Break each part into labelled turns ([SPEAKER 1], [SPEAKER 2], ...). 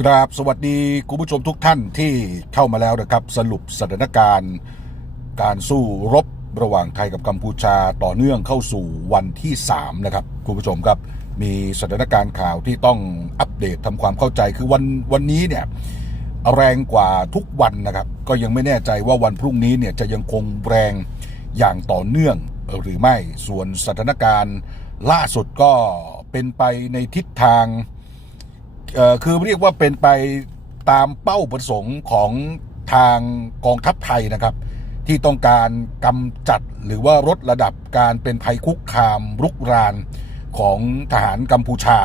[SPEAKER 1] กราบสวัสดีคุณผู้ชมทุกท่านที่เข้ามาแล้วนะครับ สรุปสถานการณ์ การสู้รบระหว่างไทยกับกัมพูชาต่อเนื่องเข้าสู่วันที่3นะครับคุณผู้ชมครับมีสถานการณ์ข่าวที่ต้องอัปเดตทำความเข้าใจคือวันวันนี้เนี่ยแรงกว่าทุกวันนะครับ ก็ยังไม่แน่ใจว่าวันพรุ่งนี้เนี่ยจะยังคงแรงอย่างต่อเนื่องหรือไม่ส่วนสถานการณ์ล่าสุดก็เป็นไปในทิศทาง คือเรียกว่าเป็นไปตามเป้าประสงค์ของทางกองทัพไทยนะครับ ที่ต้องการกำจัดหรือว่าลดระดับการเป็นภัยคุกคามรุกรานของทหารกัมพูชา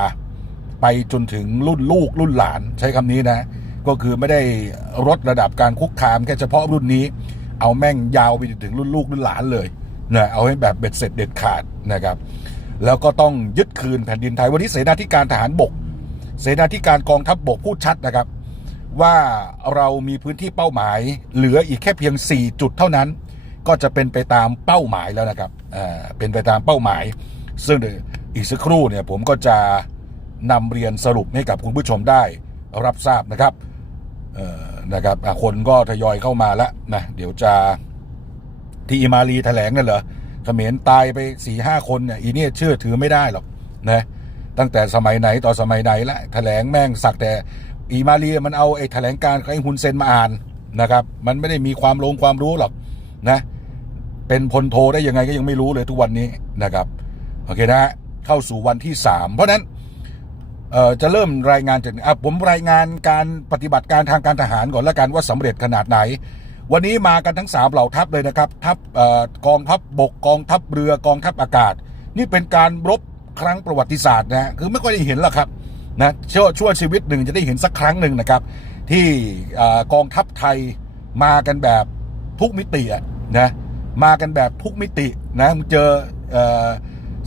[SPEAKER 1] ไปจนถึงรุ่นลูกรุ่นหลานใช้คำนี้นะ ก็คือไม่ได้ลดระดับการคุกคามแค่เฉพาะรุ่นนี้ เอาแม่งยาวไปจนถึงรุ่นลูกรุ่นหลานเลยนะเอาให้แบบเบ็ดเสร็จเด็ดขาดนะครับ แล้วก็ต้องยึดคืนแผ่นดินไทยวันนี้เสนาธิการทหารบก เสนาธิการกองทัพบบกพูดชัดนะครับ ว่าเรามีพื้นที่เป้าหมาย เหลืออีกแค่เพียง 4 จุดเท่านั้น ก็จะเป็นไปตามเป้าหมายแล้วนะครับอ่าเป็นไปตามเป้าหมาย ซึ่งอีกสักครู่เนี่ยผมก็จะนำเรียนสรุปให้กับคุณผู้ชมได้รับทราบนะครับเออนะครับคนก็ทยอยเข้ามาแล้วนะเดี๋ยวจะที่อิมารีแถลงนั่นเหรอเขมรตายไปสี่ห้าคนเนี่ยอีเนี่ยเชื่อถือไม่ได้หรอกนะ ตั้งแต่สมัยไหนต่อสมัยไหนละแถลงแม่งสักแต่อีมาเรียมันเอาไอ้แถลงการของไอ้ฮุนเซนมาอ่านนะครับ มันไม่ได้มีความลงความรู้หรอกนะ เป็นพลโทได้ยังไงก็ยังไม่รู้เลยทุกวันนี้นะครับโอเคนะฮะเข้าสู่วันที่ 3 เพราะนั้นเอ่อจะเริ่มรายงานจากอะผมรายงานการปฏิบัติการทางการทหารก่อนละกันว่าสำเร็จขนาดไหน วันนี้มากันทั้ง 3 เหล่าทัพเลยนะครับทัพเอ่อกองทัพบบกกองทัพเรือกองทัพอากาศ นี่เป็นการรบ ครั้งประวัติศาสตร์นะคือไม่ค่อยได้เห็นหรอกครับนะชั่วชั่วชีวิตหนึ่งจะได้เห็นสักครั้งหนึ่งนะครับ ที่กองทัพไทยมากันแบบทุกมิติอะนะมากันแบบทุกมิตินะเจออ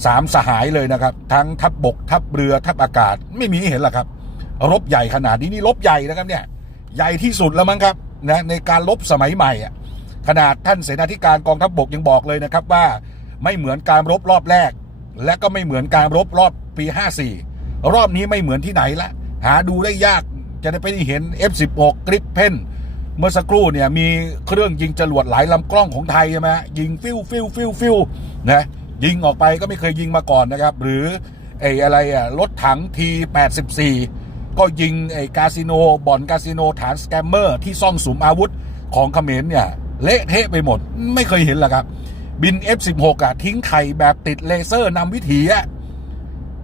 [SPEAKER 1] สามสหายเลยนะครับ ทั้งทัพบบกทัพเรือทัพอากาศไม่มีหเห็นหรอกครับ รบใหญ่ขนาดนี้นี่รบใหญ่นะครับเนี่ยใหญ่ที่สุดแล้วมั้งครับนะในการรบสมัยใหม่อะขนาดท่านเสนาธิการกองทัพบบกยังบอกเลยนะครับว่าไม่เหมือนการรบรอบแรก และก็ไม่เหมือนการรบรอบปี 54 รอบนี้ไม่เหมือนที่ไหนละ หาดูได้ยากจะได้ไปเห็น F16 กริปเพนเมื่อสักครู่เนี่ยมีเครื่องยิงจรวดหลายลำกล้องของไทยใช่ไหมยิงฟิวฟิวฟิวฟิวนะยิงออกไปก็ไม่เคยยิงมาก่อนนะครับ หรือไอ้อะไรอะรถถัง T84 ก็ยิงไอ้คาสิโนบ่อนคาสิโนฐานสแกมเมอร์ที่ซ่องสุมอาวุธของเขมรเนี่ยเละเทะไปหมดไม่เคยเห็นหรอกครับ บิน F16 อะทิ้งไข่แบบติดเลเซอร์นำวิถีอะ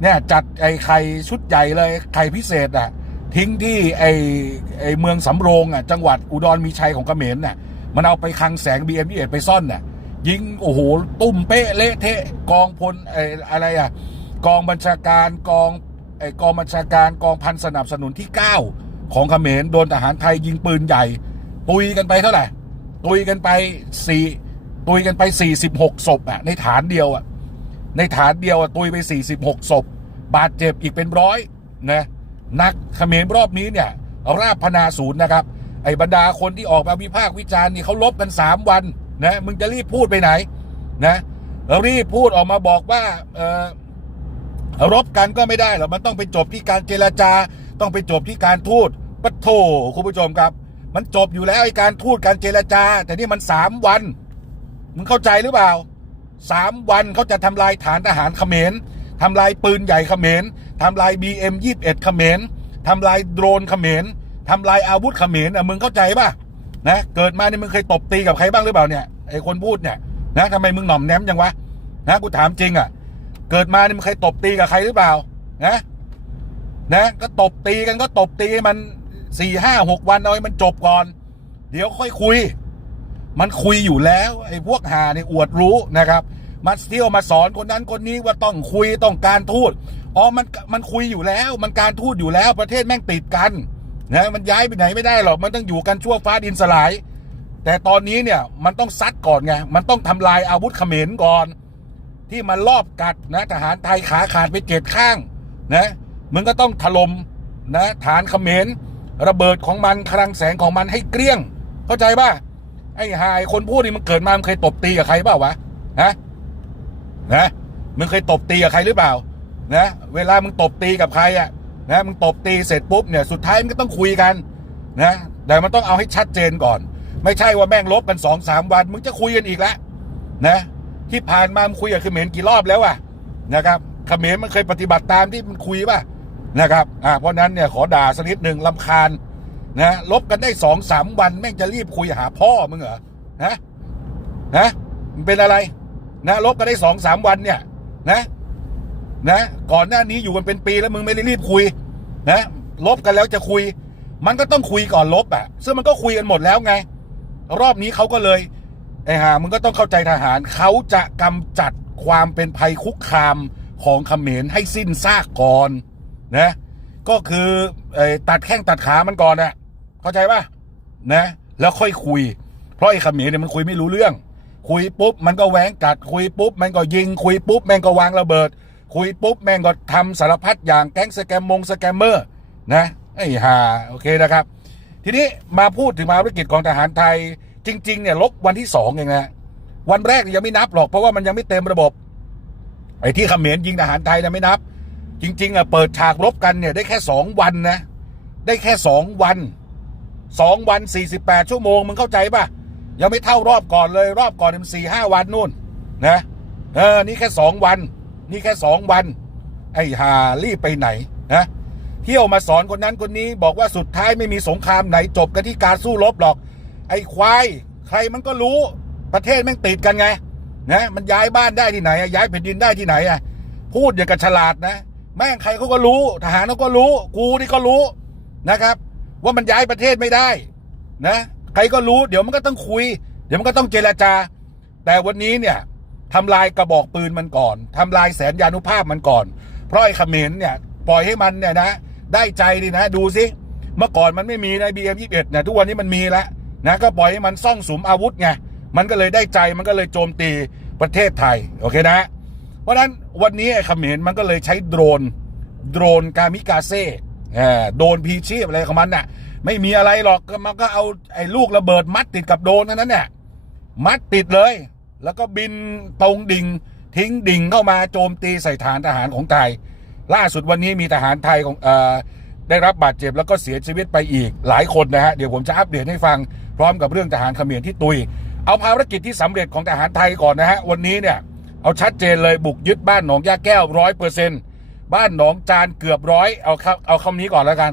[SPEAKER 1] เนี่ยจัดไอ้ไข่ชุดใหญ่เลยไข่พิเศษอะ ทิ้งที่ไอ้ไอ้เมืองสำโรงอะจังหวัดอุดรมีชัยของเขมรน่ะมันเอาไปคังแสง BM21 ไปซ่อนน่ะยิงโอ้โหตุ้มเป๊ะเละเทะกองพลไอ้อะไรอะกองบัญชาการกองไอ้กองบัญชาการกองพันสนับสนุนที่ 9 ของเขมรโดนทหารไทยยิงปืนใหญ่ ตุยกันไปเท่าไหร่ตุยกันไปสี่ ตุยกันไป 46 ศพอะในฐานเดียวอะในฐานเดียวอะตุยไป 46 ศพ บาดเจ็บอีกเป็นร้อยนะนักเขมรรอบนี้เนี่ยราบพนาศูนย์นะครับ ไอ้บรรดาคนที่ออกมาวิพากษ์วิจารณ์นี่เขาลบกัน 3 วันนะมึงจะรีบพูดไปไหนนะรีบพูดออกมาบอกว่าเออรบกันก็ไม่ได้หรอกมันต้องไปจบที่การเจรจา ต้องไปจบที่การทูตปะโถคุณผู้ชมครับ มันจบอยู่แล้วไอ้การทูตการเจรจา แต่นี่มันสามวัน มึงเข้าใจหรือเปล่าสามวันเขาจะทำลายฐานทหารเขมรทำลายปืนใหญ่เขมรทำลาย BM 21เขมรทำลายโดรนเขมรทำลายอาวุธเขมรอะมึงเข้าใจป่ะนะเกิดมาเนี่ยมึงเคยตบตีกับใครบ้างหรือเปล่าเนี่ยไอ้คนพูดเนี่ยนะทำไมมึงหน่อมแนมจังวะนะกูถามจริงอะ เกิดมาเนี่ยมึงเคยตบตีกับใครหรือเปล่านะนะก็ตบตีกันก็ตบตีมันสี่ห้าหกวันเอาให้มันจบก่อน เดี๋ยวค่อยคุย มันคุยอยู่แล้วไอ้พวกหาเนี่ยอวดรู้นะครับมาเที่ยวมาสอนคนนั้นคนนี้ว่าต้องคุยต้องการทูตอ๋อมันมันคุยอยู่แล้ว มันการทูตอยู่แล้วประเทศแม่งติดกันนะมันย้ายไปไหนไม่ได้หรอกมันต้องอยู่กันชั่วฟ้าดินสลาย แต่ตอนนี้เนี่ยมันต้องซัดก่อนไงมันต้องทำลายอาวุธเขมรก่อน ที่มันลอบกัดนะทหารไทยขาขาดไปเจ็ดข้างนะมึงก็ต้องถล่มนะฐานเขมรระเบิดของมันคลังแสงของมันให้เกลี้ยง เข้าใจป่ะ ไอ้หายคนพูดนี่มันเกิดมามันเคยตบตีกับใครเปล่าวะฮะนะมึงเคยตบตีกับใครหรือเปล่า นะ เวลามึงตบตีกับใครอะ นะมึงตบตีเสร็จปุ๊บเนี่ยสุดท้ายมันก็ต้องคุยกัน นะแต่มันต้องเอาให้ชัดเจนก่อน ไม่ใช่ว่าแม่งลบกันสองสามวัน มึงจะคุยกันอีกแล้วนะ ที่ผ่านมามึงคุยกับเขมรกี่รอบแล้วอะนะครับเขมรมันเคยปฏิบัติตามที่มันคุยป่ะนะครับ อ่าเพราะนั้นเนี่ยขอด่าสักนิดหนึ่งลำคาญ นะลบกันได้สองสามวัน แม่งจะรีบคุยหาพ่อมึงเหรอนะนะมันเป็นอะไร นะลบกันได้สองสามวันเนี่ยนะนะก่อนหน้านี้อยู่กันเป็นปีแล้วมึงไม่ได้รีบคุย นะลบกันแล้วจะคุย มันก็ต้องคุยก่อนลบอะซึ่งมันก็คุยกันหมดแล้วไง รอบนี้เขาก็เลยไอ้ห่ามึงก็ต้องเข้าใจทหารเขาจะกำจัดความเป็นภัยคุกคามของเขมรให้สิ้นซากก่อนนะก็คืออตัดแข้งตัดขามันก่อนนะ เข้าใจป่ะนะ แล้วค่อยคุย เพราะไอ้ขมรเนี่ยมันคุยไม่รู้เรื่อง คุยปุ๊บมันก็แหวงกัดคุยปุ๊บมันก็ยิง คุยปุ๊บแม่งก็วางระเบิด คุยปุ๊บแม่งก็ทำสารพัดอย่างแก๊งสแกมมงสแกมเมอร์นะไอ้ห่าโอเคนะครับ ทีนี้มาพูดถึงภารกิจของทหารไทย จริง ๆ เนี่ยลบวันที่สองเองนะวันแรกยังไม่นับหรอกเพราะว่ามันยังไม่เต็มระบบไอ้ที่เขมรยิงทหารไทยนะไม่นับ จริง ๆอะเปิดฉากรบกันเนี่ยได้แค่สองวันนะ ได้แค่สองวัน สองวันสี่สิบแปดชั่วโมง มึงเข้าใจป่ะ ยังไม่เท่ารอบก่อนเลย รอบก่อนมันสี่ห้าวันนู่น นะ เออ นี่แค่สองวัน นี่แค่สองวัน ไอ้หารีบไปไหนนะเที่ยวมาสอนคนนั้นคนนี้บอกว่าสุดท้ายไม่มีสงครามไหนจบกันที่การสู้รบหรอก ไอ้ควายใครมันก็รู้ประเทศแม่งติดกันไงนะมันย้ายบ้านได้ที่ไหนย้ายแผ่นดินได้ที่ไหนอะพูดอย่างกับฉลาดนะ แม่งใครเขาก็รู้ ทหารเขาก็รู้ กูนี่ก็รู้นะครับ ว่ามันย้ายประเทศไม่ได้ นะ ใครก็รู้เดี๋ยวมันก็ต้องคุย เดี๋ยวมันก็ต้องเจรจา แต่วันนี้เนี่ยทำลายกระบอกปืนมันก่อนทำลายแสนยานุภาพมันก่อน เพราะไอ้เขมรเนี่ย ปล่อยให้มันเนี่ยนะ ได้ใจดีนะ ดูสิเมื่อก่อนมันไม่มีนะบีเอ็มยี่สิบเอ็ดเนี่ยทุกวันนี้มันมีแล้วนะก็ปล่อยให้มันซ่องสุมอาวุธไงมันก็เลยได้ใจมันก็เลยโจมตีประเทศไทยโอเคนะ เพราะฉะนั้นวันนี้ไอ้เขมรมันก็เลยใช้โดรน โดรนกามิกาเซ่ โดนพีชีพอะไรของมันน่ะ ไม่มีอะไรหรอกมันก็เอาไอ้ลูกระเบิดมัดติดกับโดรนนั้นเนี่ยมัดติดเลย แล้วก็บินตรงดิ่ง ทิ้งดิ่งเข้ามาโจมตีใส่ฐานทหารของไทย ล่าสุดวันนี้มีทหารไทยของเอ่อได้รับบาดเจ็บแล้วก็เสียชีวิตไปอีกหลายคนนะฮะเดี๋ยวผมจะอัปเดตให้ฟังพร้อมกับเรื่องทหารเขมรที่ตุย เอาภารกิจที่สำเร็จของทหารไทยก่อนนะฮะวันนี้เนี่ยเอาชัดเจนเลยบุกยึดบ้านหนองยาแก้วร้อยเปอร์เซ็นต์ บ้านหนองจานเกือบร้อยเอาครับเอาคำนี้ก่อนแล้วกัน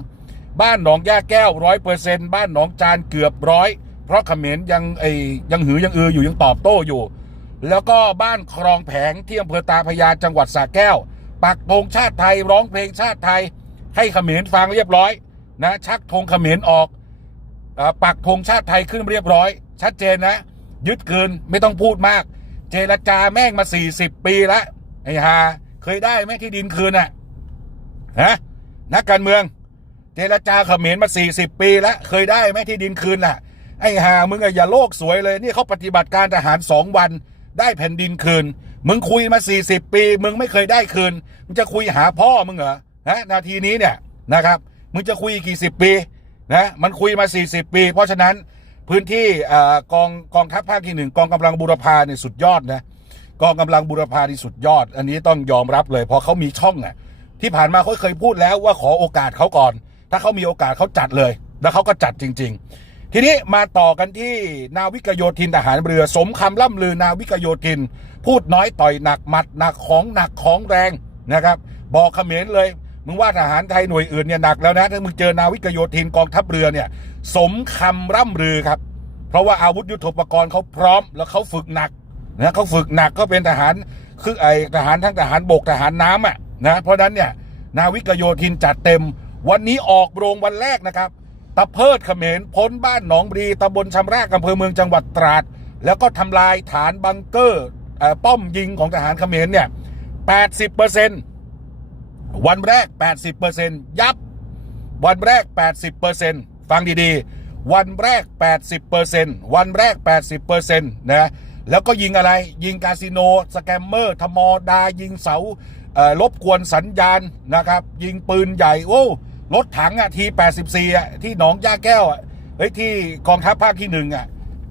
[SPEAKER 1] บ้านหนองย่าแก้วร้อยเปอร์เซ็นต์บ้านหนองจานเกือบร้อยเพราะเขมรยังไอยังหือยังอืออยู่ยังตอบโต้อยู่ แล้วก็บ้านคลองแผงที่อำเภอตาพยาจังหวัดสระแก้ว ปักธงชาติไทยร้องเพลงชาติไทย ให้เขมรฟังเรียบร้อยนะชักธงเขมรออกปักธงชาติไทยขึ้นเรียบร้อย ชัดเจนนะ ยึดคืนไม่ต้องพูดมาก เจรจาแม่งมา 40 ปีแล้วไอ้ฮา เคยได้ไหมที่ดินคืนน่ะฮะนักการเมือง เจรจาเขมรมา40ปีแล้วเคยได้ไหมที่ดินคืนน่ะ ไอ้ห่ามึงอะอย่าโลกสวยเลย นี่เขาปฏิบัติการทหารสองวัน ได้แผ่นดินคืน มึงคุยมา40ปี มึงไม่เคยได้คืน มึงจะคุยหาพ่อมึงเหรอฮะนาทีนี้เนี่ยนะครับ มึงจะคุยกี่สิบปีนะมันคุยมา 40 ปี เพราะฉะนั้นพื้นที่อกองกองทัพภาคที่หนึ่งกองกำลังบูรพาเนี่ยสุดยอดนะ กองกำลังบูรพาที่สุดยอด อันนี้ต้องยอมรับเลยเพราะเขามีช่องอะที่ผ่านมาเขาเคยพูดแล้วว่าขอโอกาสเขาก่อน ถ้าเขามีโอกาสเขาจัดเลย แล้วเขาก็จัดจริง ๆ ทีนี้มาต่อกันที่นาวิกโยธินทหารเรือ สมคำล่ำลือนาวิกโยธิน พูดน้อยต่อยหนักหมัดหนักของหนักของแรงนะครับ บอกเขมรเลยมึงว่าทหารไทยหน่วยอื่นเนี่ยหนักแล้วนะถ้ามึงเจอนาวิกโยธินกองทัพเรือเนี่ย สมคำร่ำลือครับ เพราะว่าอาวุธยุทโธปกรณ์เขาพร้อมแล้วเขาฝึกหนัก นะเขาฝึกหนักก็เป็นทหารคือไอทหารทั้งทหารบกทหารน้ำอะนะเพราะนั้นเนี่ยนาวิกโยธินจัดเต็ม วันนี้ออกโรงวันแรกนะครับตะเพิดเขมรพ้นบ้านหนองบรีตำบลชำรากอำเภอเมืองจังหวัดตราด แล้วก็ทำลายฐานบังเกอร์ป้อมยิงของทหารเขมรเนี่ย 80เปอร์เซ็นวันแรก 80เปอร์เซ็นยับ วันแรก 80เปอร์เซ็นฟังดีๆ วันแรก 80เปอร์เซ็นวันแรก 80เปอร์เซ็นนะ แล้วก็ยิงอะไร ยิงคาสิโน สแกมเมอร์ทมอดา ยิงเสาเรบกวนสัญญาณนะครับ ยิงปืนใหญ่ โอ้รถถังอะที84อะที่หนองย่าแก้วอะเฮ้ยที่กองทัพภาคที่หนึ่งอะ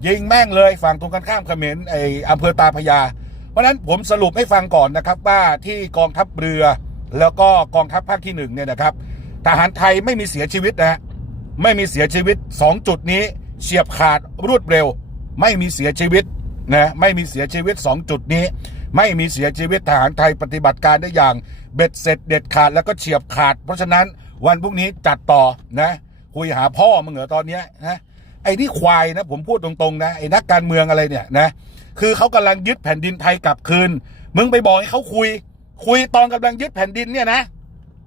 [SPEAKER 1] ยิงแม่งเลยฝั่งตรงกันข้ามเขมรไออำเภอตาพยา เพราะนั้นผมสรุปให้ฟังก่อนนะครับว่าที่กองทัพเรือ แล้วก็กองทัพภาคที่หนึ่งเนี่ยนะครับทหารไทยไม่มีเสียชีวิตนะฮะไม่มีเสียชีวิตสองจุดนี้เฉียบขาดรวดเร็ว ไม่มีเสียชีวิต นะไม่มีเสียชีวิตสองจุดนี้ ไม่มีเสียชีวิตทหารไทยปฏิบัติการได้อย่างเบ็ดเสร็จเด็ดขาดแล้วก็เฉียบขาด เพราะฉะนั้นวันพรุ่งนี้จัดต่อนะคุยหาพ่อมึงเหรอตอนเนี้ยนะไอ้นี่ควายนะผมพูดตรงๆนะไอ้นักการเมืองอะไรเนี่ยนะคือเขากำลังยึดแผ่นดินไทยกลับคืน มึงไปบอกให้เขาคุย คุยตอนกำลังยึดแผ่นดินเนี่ยนะ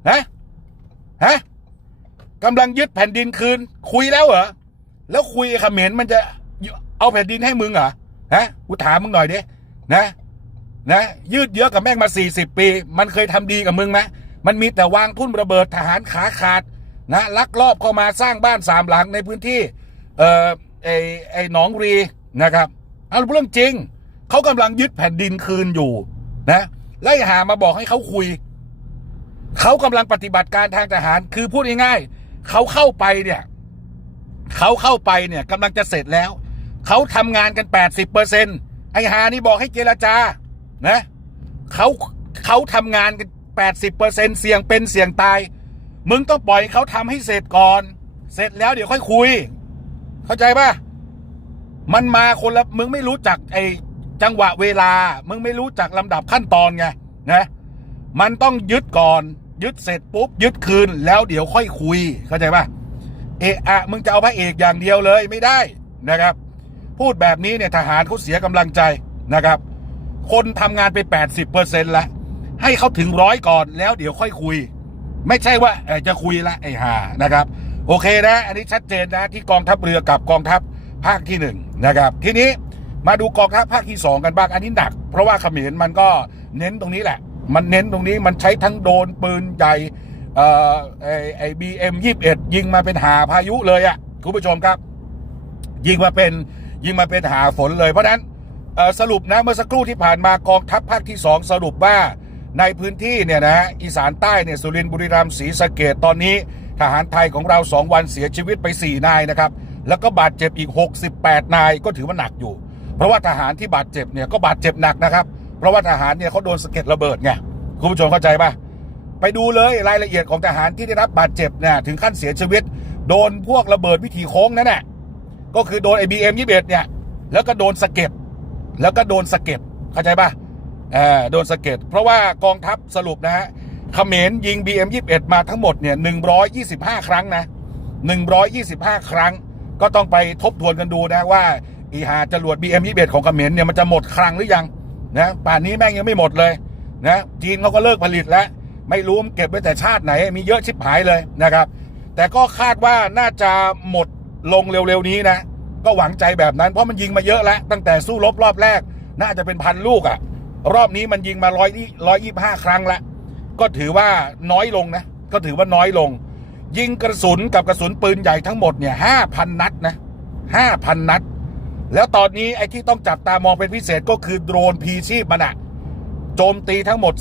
[SPEAKER 1] นะฮะกำลังยึดแผ่นดินคืน คุยแล้วเหรอแล้วคุยเขมรมันจะเอาแผ่นดินให้มึงเหรอ ฮะกูถามมึงหน่อยดินะนะยืดเยอะกับแม่งมา40 ปี มันเคยทำดีกับมึงไหมมันมีแต่วางทุ่นระเบิดทหารขาขาดนะลักลอบเข้ามาสร้างบ้านสามหลังในพื้นที่เอ่อไอไอหนองรีนะครับเอาเรื่องจริงเขากำลังยึดแผ่นดินคืนอยู่นะไล่หามาบอกให้เขาคุยเขากำลังปฏิบัติการทางทหาร คือพูดง่ายๆเขาเข้าไปเนี่ยเขาเข้าไปเนี่ยกำลังจะเสร็จแล้ว เขาทำงานกัน 80เปอร์เซ็นไอหานี่บอกให้เจรจานะเขาเขาทำงานกันแปดสิบเปอร์เซ็นเสี่ยงเป็นเสี่ยงตาย มึงต้องปล่อยเขาทำให้เสร็จก่อน เสร็จแล้วเดี๋ยวค่อยคุย เข้าใจป่ะมันมาคนละมึงไม่รู้จักไอ้จังหวะเวลา มึงไม่รู้จักลำดับขั้นตอนไงนะมันต้องยึดก่อนยึดเสร็จปุ๊บยึดคืนแล้วเดี๋ยวค่อยคุยเข้าใจป่ะเอะอะมึงจะเอาพระเอกอย่างเดียวเลยไม่ได้นะครับ พูดแบบนี้เนี่ยทหารเขาเสียกำลังใจนะครับ คนทำงานไป 80เปอร์เซ็นต์ละให้เขาถึงร้อยก่อนแล้วเดี๋ยวค่อยคุย ไม่ใช่ว่าจะคุยละไอ้ห่านะครับ โอเคนะ อันนี้ชัดเจนนะที่กองทัพเรือกับกองทัพภาคที่หนึ่งนะครับ ทีนี้มาดูกองทัพภาคที่สองกันบ้างอันนี้หนัก เพราะว่าเขมรมันก็เน้นตรงนี้แหละ มันเน้นตรงนี้มันใช้ทั้งโดนปืนใหญ่เออไอไอบีเอ็มยี่สิบเอ็ดยิงมาเป็นหาพายุเลยอะ่ะคุณผู้ชมครับ ยิงมาเป็น ยิ่งมาเป็นหาฝนเลย เพราะนั้นสรุปนะเมื่อสักครู่ที่ผ่านมากองทัพภาคที่ 2 สรุปว่าในพื้นที่เนี่ยนะฮะอีสานใต้เนี่ยสุรินทร์บุรีรัมย์ศรีสะเกดตอนนี้ ทหารไทยของเรา 2 วันเสียชีวิตไป 4 นายนะครับ แล้วก็บาดเจ็บอีก 68 นายก็ถือว่าหนักอยู่ เพราะว่าทหารที่บาดเจ็บเนี่ยก็บาดเจ็บหนักนะครับ เพราะว่าทหารเนี่ยเขาโดนสะเก็ดระเบิดไงคุณผู้ชมเข้าใจปะไปดูเลยรายละเอียดของทหารที่ได้รับบาดเจ็บเนี่ยถึงขั้นเสียชีวิต โดนพวกระเบิดวิถีโค้งนั่นแหละ ก็คือโดนไอบีเอ็มยี่สิบเอ็ดเนี่ย แล้วก็โดนสะเก็ดแล้วก็โดนสะเก็ดเข้าใจป่ะเออโดนสะเก็ดเพราะว่ากองทัพสรุปนะฮะเขมรยิง BM21 มาทั้งหมดเนี่ย125 ครั้งนะ 125 ครั้ง ก็ต้องไปทบทวนกันดูนะว่าอีหาจรวด BM21 ของเขมรเนี่ยมันจะหมดครั้งหรือยังนะป่านนี้แม่งยังไม่หมดเลยนะจีนเขาก็เลิกผลิตแล้ว ไม่รู้เก็บไว้แต่ชาติไหน มีเยอะชิบหายเลยนะครับ แต่ก็คาดว่าน่าจะหมด ลงเร็วๆนี้นะ ก็หวังใจแบบนั้น เพราะมันยิงมาเยอะแล้วตั้งแต่สู้รบรอบแรก น่าจะเป็นพันลูกอะ่ะ รอบนี้มันยิงมาร้อยร้อยยี่ห้าครั้งละก็ถือว่าน้อยลงนะ ก็ถือว่าน้อยลง ยิงกระสุนกับกระสุนปืนใหญ่ทั้งหมดเนี่ยห้าพันนัดนะห้าพันนัด แล้วตอนนี้ไอ้ที่ต้องจับตามองเป็นพิเศษก็คือโดรนพีชีพมันอะโจมตีทั้งหมด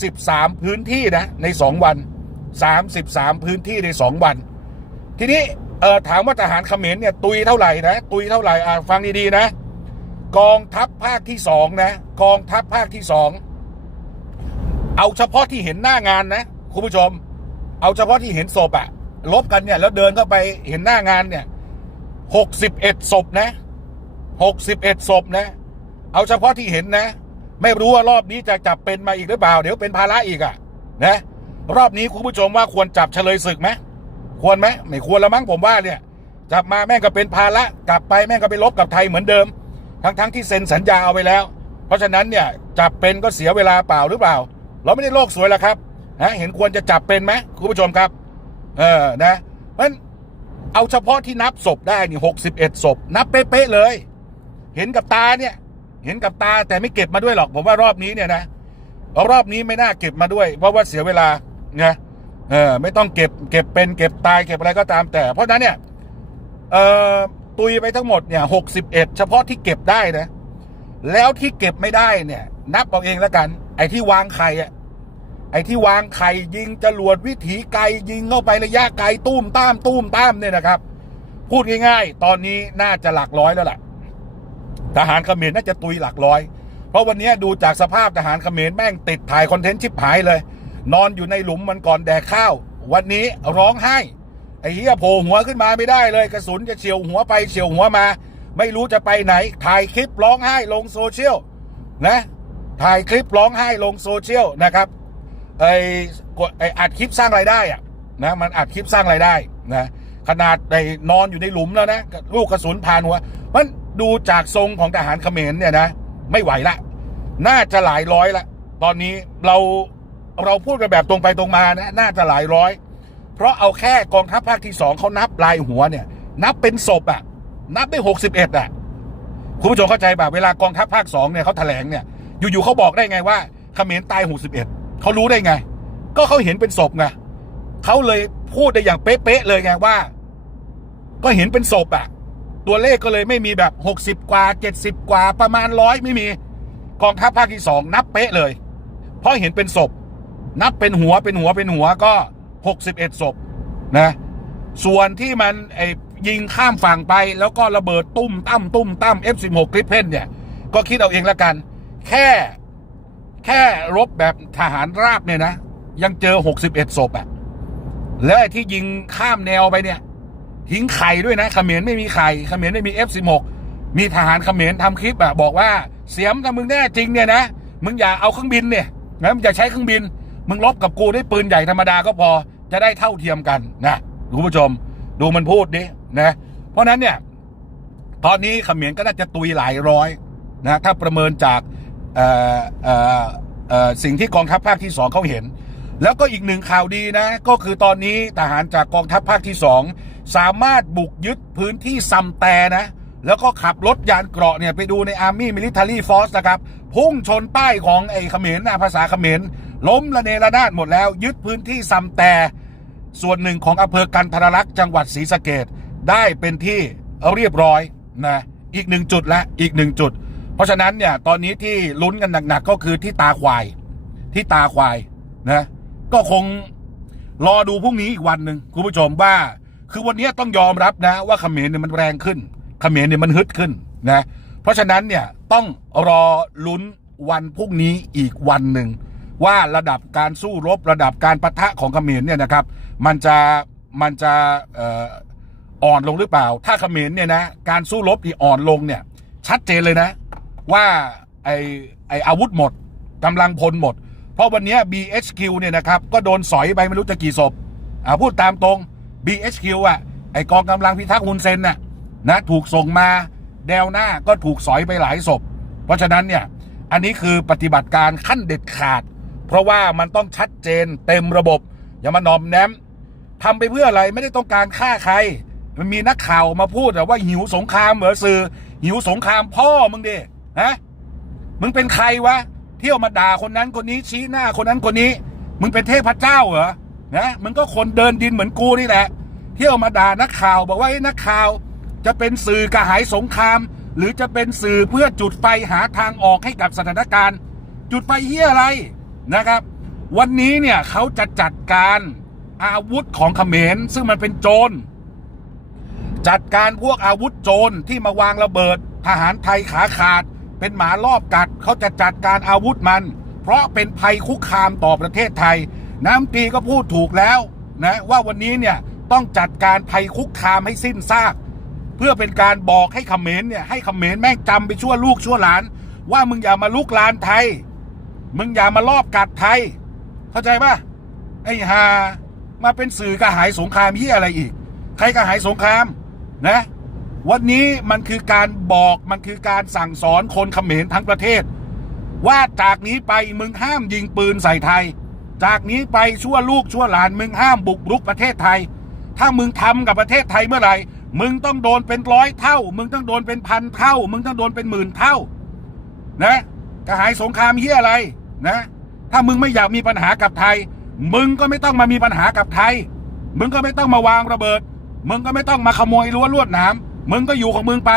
[SPEAKER 1] 33 พื้นที่นะใน 2 วัน 33 พื้นที่ใน 2 วัน ทีนี้ เออถามว่าทหารเขมรเนี่ยตุยเท่าไหร่นะตุยเท่าไหร่อ่าฟังดีๆนะ กองทัพภาคที่สองนะ กองทัพภาคที่สองเอาเฉพาะที่เห็นหน้างานนะคุณผู้ชม เอาเฉพาะที่เห็นศพอะลบกันเนี่ย แล้วเดินเข้าไปเห็นหน้างานเนี่ยหกสิบเอ็ดศพนะหกสิบเอ็ดศพนะ เอาเฉพาะที่เห็นนะ ไม่รู้ว่ารอบนี้จะจับเป็นมาอีกหรือเปล่า เดี๋ยวเป็นภาระอีกอะนะ รอบนี้คุณผู้ชมว่าควรจับเฉลยศึกไหม ควรไหมไม่ควรละมั้งผมว่าเนี่ยจับมาแม่งก็เป็นภาระกลับไปแม่งก็ไปลบกับไทยเหมือนเดิม ทั้งทั้งที่เซ็นสัญญาเอาไว้แล้ว เพราะฉะนั้นเนี่ยจับเป็นก็เสียเวลาเปล่าหรือเปล่า เราไม่ได้โลกสวยแล้วครับนะเห็นควรจะจับเป็นไหมคุณผู้ชมครับ เออนะเพราะฉะนั้นเอาเฉพาะที่นับศพได้นี่หกสิบเอ็ดศพนับเป๊ะเลย เห็นกับตาเนี่ย เห็นกับตาแต่ไม่เก็บมาด้วยหรอก ผมว่ารอบนี้เนี่ยนะรอบนี้ไม่น่าเก็บมาด้วย เพราะว่าเสียเวลาไง เออไม่ต้องเก็บเก็บเป็นเก็บตายเก็บอะไรก็ตามแต่ เพราะนั้นเนี่ยเอ่อตุยไปทั้งหมดเนี่ยหกสิบเอ็ดเฉพาะที่เก็บได้นะ แล้วที่เก็บไม่ได้เนี่ย นับเอาเองแล้วกัน ไอ้ที่วางไข่อะไอ้ที่วางไข่ยิงจรวดวิถีไกลยิงเข้าไประยะไกลตุ้มตามตุ้มตามเนี่ยนะครับ พูดง่ายๆ ตอนนี้น่าจะหลักร้อยแล้วแหละทหารเขมรน่าจะตุยหลักร้อย เพราะวันนี้ดูจากสภาพทหารเขมรแม่งติดถ่ายคอนเทนต์ชิบหายเลย นอนอยู่ในหลุมมันก่อนแดกข้าว วันนี้ร้องไห้ ไอ้เหี้ยโผล่หัวขึ้นมาไม่ได้เลยกระสุนจะเฉียวหัวไปเฉียวหัวมา ไม่รู้จะไปไหน ถ่ายคลิปร้องไห้ลงโซเชียลนะถ่ายคลิปร้องไห้ลงโซเชียลนะครับไอ้กดไอ้อัดคลิปสร้างรายได้อะนะมันอัดคลิปสร้างรายได้นะขนาดไอ้นอนอยู่ในหลุมแล้วนะลูกกระสุนผ่านหัวมันดูจากทรงของทหารเขมรเนี่ยนะ ไม่ไหวละ น่าจะหลายร้อยละ ตอนนี้เรา เราพูดกันแบบตรงไปตรงมานะน่าจะหลายร้อย เพราะเอาแค่กองทัพภาคที่สองเขานับลายหัวเนี่ย นับเป็นศพอะนับได้หกสิบเอ็ดอะคุณผู้ชมเข้าใจป่ะเวลากองทัพภาคสองเนี่ยเขาแถลงเนี่ย อยู่ๆเขาบอกได้ไงว่าเขมรตายหกสิบเอ็ดเขารู้ได้ไง ก็เขาเห็นเป็นศพไงเขาเลยพูดได้อย่างเป๊ะๆเลยไงว่า ก็เห็นเป็นศพอะตัวเลขก็เลยไม่มีแบบหกสิบกว่าเจ็ดสิบกว่าประมาณร้อยไม่มี กองทัพภาคที่สองนับเป๊ะเลย เพราะเห็นเป็นศพ นับเป็นหัวเป็นหัวเป็นหัวก็หกสิบเอ็ดศพนะส่วนที่มันไอยิงข้ามฝั่งไปแล้วก็ระเบิดตุ้มตั้มตุ้มตั้ม F16 กริปเพนเนี่ย ก็คิดเอาเองละกัน แค่แค่รบแบบทหารราบเนี่ยนะ ยังเจอ 61ศพอะแล้วไอ้ที่ยิงข้ามแนวไปเนี่ย ทิ้งไข่ด้วยนะเขมรไม่มีไข่เขมรไม่มี F16 มีทหารเขมรทำคลิปอะบอกว่าเสียมถ้ามึงแน่จริงเนี่ยนะมึงอย่าเอาเครื่องบินเนี่ยนะมึงอย่าใช้เครื่องบิน มึงลบกับกูด้วยปืนใหญ่ธรรมดาก็พอจะได้เท่าเทียมกันนะคุณผู้ชม ดูมันพูดดินะ เพราะนั้นเนี่ย ตอนนี้เขมรก็น่าจะตุยหลายร้อยนะถ้าประเมินจากสิ่งที่กองทัพภาคที่สองเขาเห็น แล้วก็อีกหนึ่งข่าวดีนะ ก็คือตอนนี้ทหารจากกองทัพภาคที่สองสามารถบุกยึดพื้นที่ซัมแต่นะ แล้วก็ขับรถยานเกราะเนี่ยไปดูใน Army Military Force นะครับ พุ่งชนป้ายของไอ้เขมรนะภาษาเขมร ล้มระเนระนาดหมดแล้ว ยึดพื้นที่ซัมแต่ส่วนหนึ่งของอำเภอกันทรลักษณ์จังหวัดศรีสะเกดได้เป็นที่เรียบร้อยนะอีกหนึ่งจุดและอีกหนึ่งจุด เพราะฉะนั้นเนี่ยตอนนี้ที่ลุ้นกันหนักๆก็คือที่ตาควาย ที่ตาควายนะก็คงรอดูพรุ่งนี้อีกวันหนึ่งคุณผู้ชมว่า คือวันนี้ต้องยอมรับนะ ว่าเขมรเนี่ยมันแรงขึ้นเขมรเนี่ยมันฮึดขึ้นนะเพราะฉะนั้นเนี่ยต้องรอลุ้นวันพรุ่งนี้อีกวันหนึ่ง ว่าระดับการสู้รบระดับการปะทะของเขมรเนี่ยนะครับ มันจะมันจะอ่ออ่อนลงหรือเปล่า ถ้าเขมรเนี่ยนะการสู้รบที่อ่อนลงเนี่ย ชัดเจนเลยนะ ว่าไอไออาวุธหมดกำลังพลหมด เพราะวันนี้ BHQ เนี่ยนะครับ ก็โดนสอยไปไม่รู้จะกี่ศพพูดตามตรง BHQ อะไอกองกำลังพิทักษ์ฮุนเซนน่ะนะถูกส่งมาแนวหน้าก็ถูกสอยไปหลายศพ เพราะฉะนั้นเนี่ย อันนี้คือปฏิบัติการขั้นเด็ดขาด เพราะว่ามันต้องชัดเจนเต็มระบบ อย่ามาหนอมแนมทำไปเพื่ออะไรไม่ได้ต้องการฆ่าใคร มันมีนักข่าวมาพูดอะว่าหิวสงครามเหรอสื่อ หิวสงครามพ่อมึงดิฮะมึงเป็นใครวะ เที่ยวมาด่าคนนั้นคนนี้ชี้หน้าคนนั้นคนนี้ มึงเป็นเทพเจ้าเหรอนะมึงก็คนเดินดินเหมือนกูนี่แหละ เที่ยวมาด่านักข่าวบอกว่าไอ้นักข่าวจะเป็นสื่อกระหายสงคราม หรือจะเป็นสื่อเพื่อจุดไฟหาทางออกให้กับสถานการณ์ จุดไฟเฮียอะไร นะครับ วันนี้เนี่ยเขาจะจัดการอาวุธของเขมรซึ่งมันเป็นโจรจัดการพวกอาวุธโจรที่มาวางระเบิด ทหารไทยขาขาด เป็นหมารอบกัดเขาจะจัดการอาวุธมัน เพราะเป็นภัยคุกคามต่อประเทศไทย น้ำตีก็พูดถูกแล้วนะว่าวันนี้เนี่ยต้องจัดการภัยคุกคามให้สิ้นซาก เพื่อเป็นการบอกให้เขมรเนี่ยให้เขมรแม่งจำไปชั่วลูกชั่วหลาน ว่ามึงอย่ามาลุกลานไทย มึงอย่ามารอบกัดไทย เข้าใจปะไอ้ฮามาเป็นสื่อกระหายสงครามยี่อะไรอีก ใครกระหายสงครามนะ วันนี้มันคือการบอกมันคือการสั่งสอนคนเขมรทั้งประเทศ ว่าจากนี้ไปมึงห้ามยิงปืนใส่ไทย จากนี้ไปชั่วลูกชั่วหลานมึงห้ามบุกรุกประเทศไทย ถ้ามึงทำกับประเทศไทยเมื่อไหร่มึงต้องโดนเป็นร้อยเท่า มึงต้องโดนเป็นพันเท่า มึงต้องโดนเป็นหมื่นเท่า นะกระหายสงครามเฮียอะไร นะ ถ้ามึงไม่อยากมีปัญหากับไทย มึงก็ไม่ต้องมามีปัญหากับไทย มึงก็ไม่ต้องมาวางระเบิด มึงก็ไม่ต้องมาขโมยรั้วลวดหนามมึงก็อยู่ของมึงไป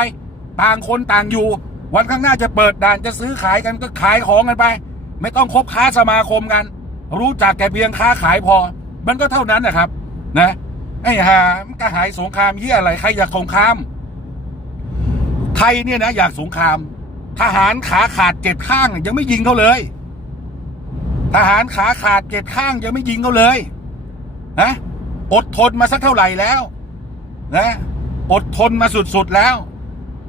[SPEAKER 1] ต่างคนต่างอยู่ วันข้างหน้าจะเปิดด่านจะซื้อขายกันก็ขายของกันไป ไม่ต้องคบค้าสมาคมกัน รู้จักแก่เพียงค้าขายพอ มันก็เท่านั้นนะครับ นะไอ้ห่ามันกระหายสงครามเฮียอะไรใครอยากสงครามไทยเนี่ยนะอยากสงคราม ทหารขาขาดเจ็ดข้างยังไม่ยิงเขาเลย ทหารขาขาดเจ็ดข้างยังไม่ยิงเขาเลยนะอดทนมาสักเท่าไหร่แล้วนะอดทนมาสุดๆแล้ว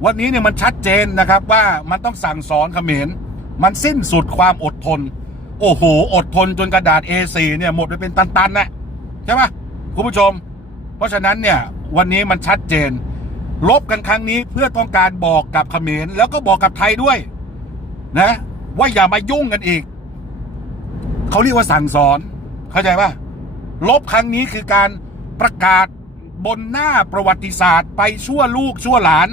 [SPEAKER 1] วันนี้เนี่ยมันชัดเจนนะครับว่ามันต้องสั่งสอนเขมร มันสิ้นสุดความอดทน โอ้โห อดทนจนกระดาษ A4 เนี่ยหมดไปเป็นตันๆนะใช่ไหมคุณผู้ชม เพราะฉะนั้นเนี่ยวันนี้มันชัดเจน ลบกันครั้งนี้เพื่อต้องการบอกกับเขมร แล้วก็บอกกับไทยด้วย นะ ว่าอย่ามายุ่งกันอีก เขาเรียกว่าสั่งสอน เข้าใจป่ะลบครั้งนี้คือการประกาศบนหน้าประวัติศาสตร์ไปชั่วลูกชั่วหลาน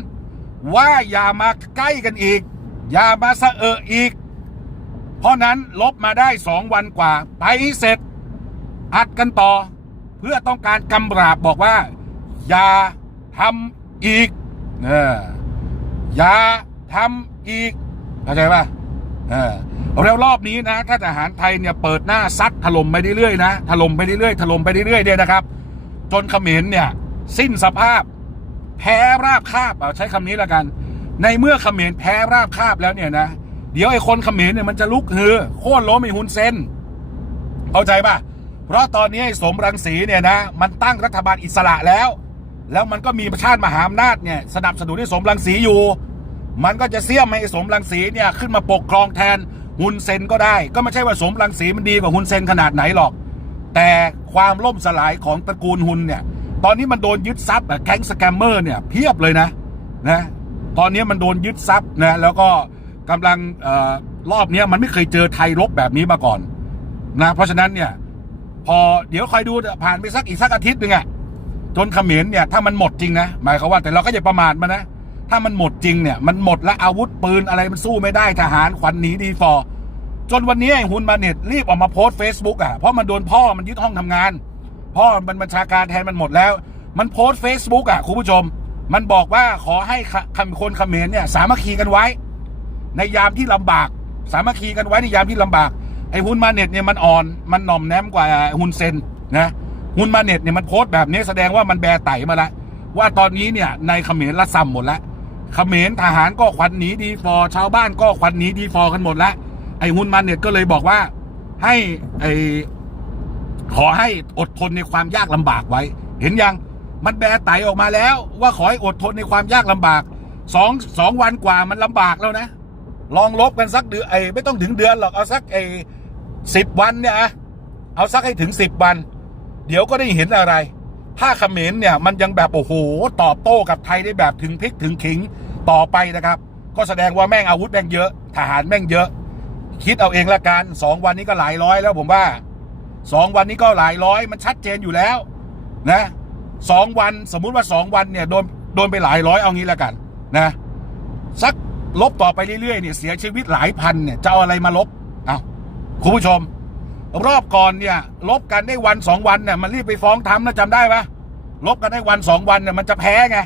[SPEAKER 1] ว่าอย่ามาใกล้กันอีก อย่ามาสะเอะอีก เพราะนั้นลบมาได้สองวันกว่า ไปเสร็จ อัดกันต่อ เพื่อต้องการกำราบบอกว่า อย่าทำอีกเอออย่าทำอีกเข้าใจป่ะ แล้วรอบนี้นะถ้าทหารไทยเนี่ยเปิดหน้าซัดถล่มไปเรื่อยๆนะถล่มไปเรื่อยๆถล่มไปเรื่อยๆเนี่ยนะครับ จนเขมรเนี่ย สิ้นสภาพ แพ้ราบคาบเอาใช้คำนี้ละกัน ในเมื่อเขมรแพ้ราบคาบแล้วเนี่ยนะเดี๋ยวไอ้คนเขมรเนี่ยมันจะลุกฮือโค่นล้มไอ้ฮุนเซนเข้าใจป่ะเพราะตอนนี้ไอ้สมรังสีเนี่ยนะมันตั้งรัฐบาลอิสระแล้ว แล้วมันก็มีประชาติมหาอำนาจเนี่ยสนับสนุนให้สมรังสีอยู่ มันก็จะเสี่ยมให้ไอ้สมรังสีเนี่ยขึ้นมาปกครองแทนฮุนเซนก็ได้ ก็ไม่ใช่ว่าสมรังสีมันดีกว่าฮุนเซนขนาดไหนหรอก แต่ความล่มสลายของตระกูลฮุนเนี่ย ตอนนี้มันโดนยึดทรัพย์อะแก๊งสแกมเมอร์เนี่ยเพียบเลยนะนะตอนนี้มันโดนยึดทรัพย์นะแล้วก็กำลังออรอบนี้มันไม่เคยเจอไทยรบแบบนี้มาก่อนนะเพราะฉะนั้นเนี่ยพอเดี๋ยวคอยดูผ่านไปสักอีกสักอาทิตย์หนึ่งอะจนเขมรเนี่ยถ้ามันหมดจริงนะหมายความว่าแต่เราก็อย่าประมาทมันนะ ถ้ามันหมดจริงเนี่ย มันหมดแล้วอาวุธปืนอะไรมันสู้ไม่ได้ทหารขวัญหนีดีฟอร์จนวันนี้ไอ้ฮุนมาเน็ตรีบออกมาโพสต์เฟซบุ๊กอะเพราะมันโดนพ่อมันยึดห้องทำงาน พ่อมันบัญชาการแทนมันหมดแล้ว มันโพสต์เฟซบุ๊กอะคุณผู้ชม มันบอกว่าขอให้คำคนเขมรเนี่ยสามัคคีกันไว้ ในยามที่ลำบาก สามัคคีกันไว้ในยามที่ลำบากไอ้ฮุนมาเน็ตเนี่ยมันอ่อนมันหน่อมแนมกว่าฮุนเซนนะฮุนมาเน็ตเนี่ยมันโพสต์แบบนี้แสดงว่ามันแบไตมาแล้วว่าตอนนี้เนี่ยในเขมรละซ้ำหมดแล้ว เขมรทหารก็ควันหนีดีฟอชาวบ้านก็ควันหนีดีฟอกันหมดล้วไอ้ฮุนมาเน็ตก็เลยบอกว่า ให้ไอ้ขอให้อดทนในความยากลำบากไว้ เห็นยังมันแบไตออกมาแล้ว ว่าขอให้อดทนในความยากลำบากสองสองวันกว่ามันลำบากแล้วนะ ลองลบกันสักเดือนไอ้ไม่ต้องถึงเดือนหรอกเอาสักไอ้สิบวันเนี่ยอะเอาสักให้ถึงสิบวัน เดี๋ยวก็ได้เห็นอะไร ถ้าเขมรเนี่ยมันยังแบบโอ้โหตอบโต้กับไทยได้แบบถึงพริกถึงขิงต่อไปนะครับ ก็แสดงว่าแม่งอาวุธแม่งเยอะ ทหารแม่งเยอะ คิดเอาเองละกันสองวันนี้ก็หลายร้อยแล้วผมว่าสองวันนี้ก็หลายร้อยมันชัดเจนอยู่แล้วนะสองวันสมมุติว่าสองวันเนี่ยโดนโดนไปหลายร้อยเอางี้ล้วกันนะสักลบต่อไปเรื่อยๆเนี่ยเสียชีวิตหลายพันเนี่ยจะเอาอะไรมาลบเอาคุณผู้ชม รอบก่อนเนี่ยลบกันได้วันสองวันเนี่ยมันรีบไปฟ้องทำนะจำได้ปะลบกันได้วันสองวันเนี่ยมันจะแพ้ไง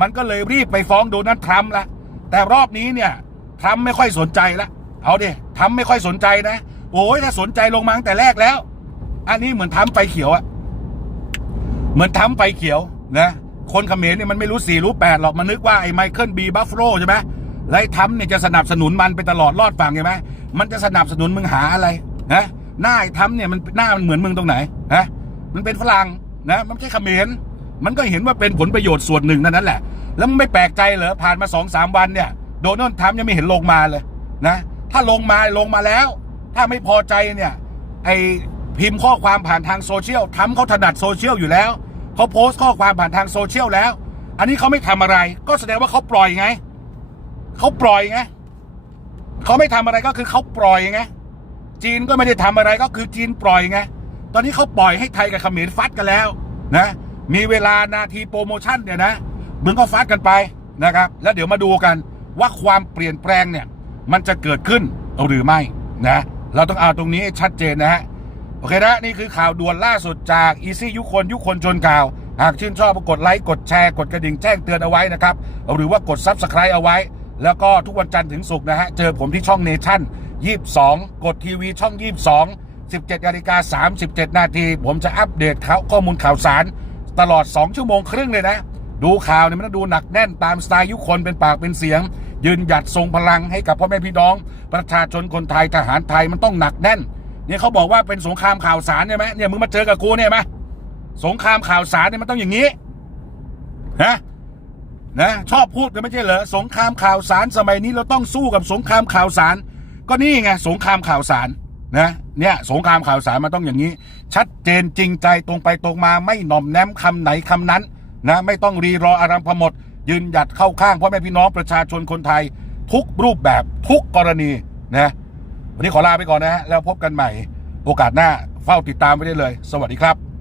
[SPEAKER 1] มันก็เลยรีบไปฟ้องโดนัลด์ทรัมป์ละแต่รอบนี้เนี่ยทรัมป์ไม่ค่อยสนใจละเอาดิทรัมป์ไม่ค่อยสนใจนะโอ้ยถ้าสนใจลงมาตั้งแต่แรกแล้ว อันนี้เหมือนทำไฟเขียวอะเหมือนทำไฟเขียวนะคนเขมรเนี่ยมันไม่รู้สี่รู้แปดหรอกมันนึกว่าไอ้ไมเคิลบีบัฟฟโลใช่ไหมแล้วไอ้ทำเนี่ยจะสนับสนุนมันไปตลอดรอดฝั่งใช่ไหมมันจะสนับสนุนมึงหาอะไรนะ หน้าไอ้ทำเนี่ยมันหน้ามันเหมือนมึงตรงไหนฮะมันเป็นฝรั่งนะ มันไม่เขมรมันก็เห็นว่าเป็นผลประโยชน์ส่วนหนึ่งนั่นนั่นแหละ แล้วมึงไม่แปลกใจเหรอผ่านมาสองสามวันเนี่ยโดนัลด์ทรัมป์ยังไม่เห็นลงมาเลยนะ ถ้าลงมาลงมาแล้ว ถ้าไม่พอใจเนี่ยไอพิมพ์ข้อความผ่านทางโซเชียลทำเขาถนัดโซเชียลอยู่แล้วเขาโพสต์ข้อความผ่านทางโซเชียลแล้ว อันนี้เขาไม่ทำอะไร ก็แสดงว่าเขาปล่อยไงเขาปล่อยไงเขาไม่ทำอะไรก็คือเขาปล่อยไง จีนก็ไม่ได้ทำอะไรก็คือจีนปล่อยไง ตอนนี้เขาปล่อยให้ไทยกับเขมรฟัดกันแล้วนะ มีเวลานาทีโปรโมชั่นเนี่ยนะมึงก็ฟัดกันไปนะครับ แล้วเดี๋ยวมาดูกันว่าความเปลี่ยนแปลงเนี่ย มันจะเกิดขึ้นหรือไม่นะ เราต้องเอาตรงนี้ชัดเจนนะฮะ โอเคนะ นี่คือข่าวด่วนล่าสุดจาก Easy ยุคนยุคนชนข่าว หากชื่นชอบกดไลค์ กดแชร์ กดกระดิ่งแจ้งเตือนเอาไว้นะครับ หรือว่ากด Subscribe เอาไว้ แล้วก็ทุกวันจันทร์ถึงศุกร์นะฮะ เจอผมที่ช่องเนชั่น 22 กดทีวีช่อง 22 17นาฬิกา37 นาที ผมจะอัปเดตข่าวข้อมูลข่าวสารตลอด 2 ชั่วโมงครึ่งเลยนะ ดูข่าวเนี่ยมันต้องดูหนักแน่นตามสไตล์ยุคคนเป็นปากเป็นเสียง ยืนหยัดทรงพลังให้กับพ่อแม่พี่น้อง ประชาชนคนไทยทหารไทยมันต้องหนักแน่นเนี่ยเขาบอกว่าเป็นสงครามข่าวสารใช่ไหมเนี่ยมึงมาเจอกับกูเนี่ยไหมสงครามข่าวสารเนี่ยมันต้องอย่างนี้นะนะชอบพูดกันไม่ใช่เหรอสงครามข่าวสารสมัยนี้เราต้องสู้กับสงครามข่าวสาร ก็นี่ไงสงครามข่าวสารนะเนี่ยสงครามข่าวสารมันต้องอย่างนี้ ชัดเจนจริงใจตรงไปตรงมาไม่หน่อมแนมคำไหนคำนั้นนะไม่ต้องรีรออารัมพมด ยืนหยัดเข้าข้างพ่อแม่พี่น้องประชาชนคนไทย ทุกรูปแบบทุกกรณีนะวันนี้ขอลาไปก่อนนะฮะแล้วพบกันใหม่โอกาสหน้าเฝ้าติดตามไปได้เลย สวัสดีครับ